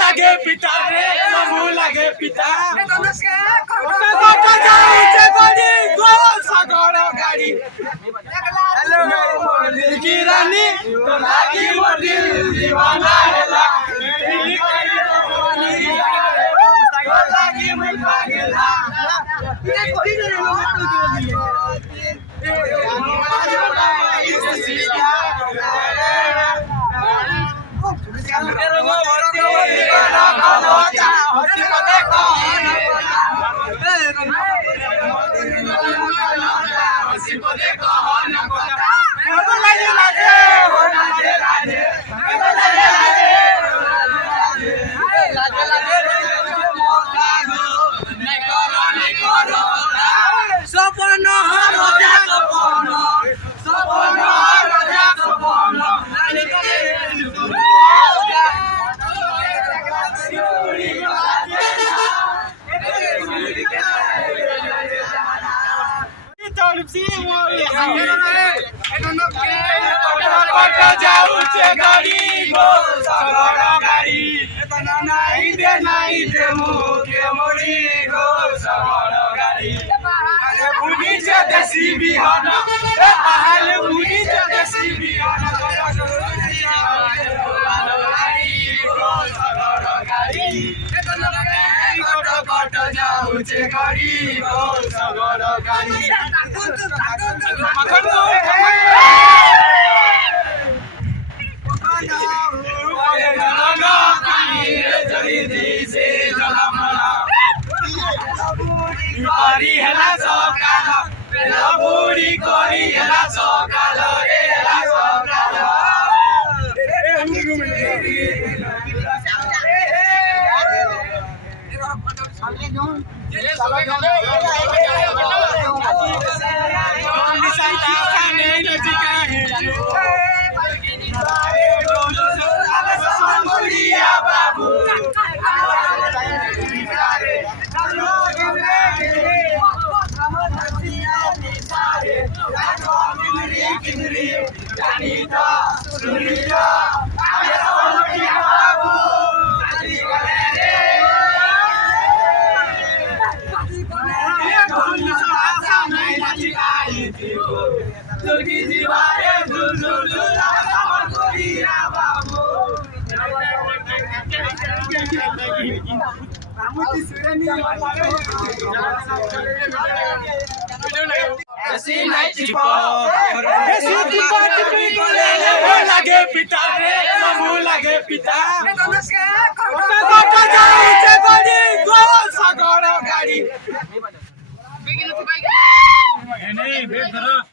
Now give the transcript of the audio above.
লাগে পিতা রে মামু লাগে পিতা সাগর গাড়ি की रानी तो लागी वो दिल दीवाना हैला लागी मैं पागला ये कोई नहीं जाऊचे गाड़ी गो सागर गाड़ी तना नहीं दे मुके मोड़ी गो सागर गाड़ी अरे बुनी जे देसी बिहान आले बुनी जे देसी बिहान गाड़ी तना नहीं कट जाऊचे गाड़ी गो सागर गाड़ी Kori hela sokalo, laburi kori hela sokalo, hela sokalo. লাগে পিতা রে মামু লাগে পিতা সাগর গাড়ি